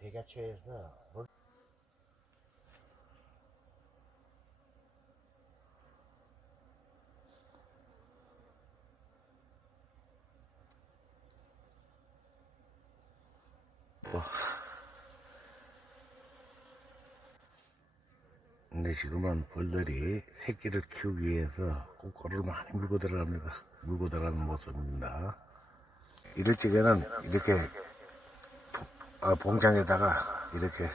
백야초에서 물- 근데 지금은 벌들이 새끼를 키우기 위해서 꽃가루를 많이 물고 들어갑니다. 물고 들어가는 모습입니다. 이럴 적에는 이렇게 봉- 아, 봉장에다가 이렇게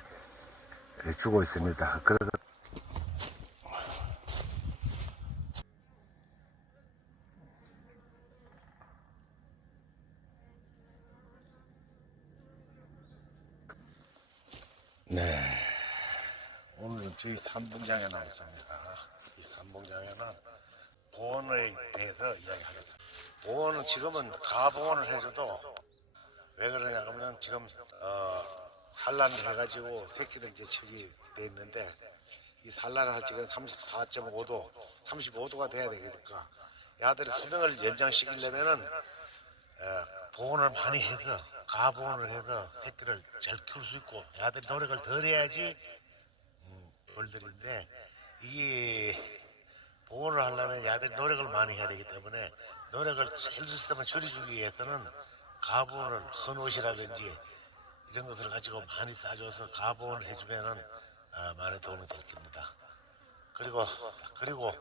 주고 있습니다. 그래서 네. 오늘은 저희 삼봉장에 나왔습니다. 이 삼봉장에는 보온에 대해서 이야기하겠습니다. 보온은 지금은 가보온을 해줘도 왜 그러냐 그러면 지금 어, 산란을 해가지고 새끼들 이제 척이 돼 있는데 이 산란을 할 적에 34.5도, 35도가 돼야 되니까 야들이 수명을 연장시키려면은 어, 보온을 많이 해서 가보온을 해서 새끼를 잘 키울 수 있고 야들이 노력을 덜 해야지 음, 벌들인데 이게 보온을 하려면 야들이 노력을 많이 해야 되기 때문에 노력을 제일 수 있으면 줄여주기 위해서는 가보온을 헌옷이라든지 이런 것을 가지고 많이 싸줘서 가보온을 해주면은 어, 많이 도움이 될 겁니다. 그리고 그리고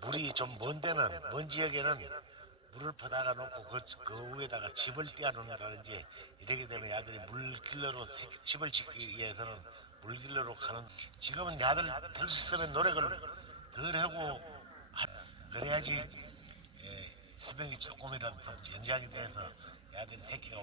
물이 좀 먼 데는 먼 지역에는 물을 퍼다가 놓고 그, 그 위에다가 집을 띄워놓는다든지 이렇게 되면 야들이 물길러로 새- 집을 짓기 위해서는 물길러로 가는 지금은 야들 있으면 노력을 덜 하고 하- 그래야지 예, 수명이 조금이라도 좀 연장이 돼서 야들 새끼가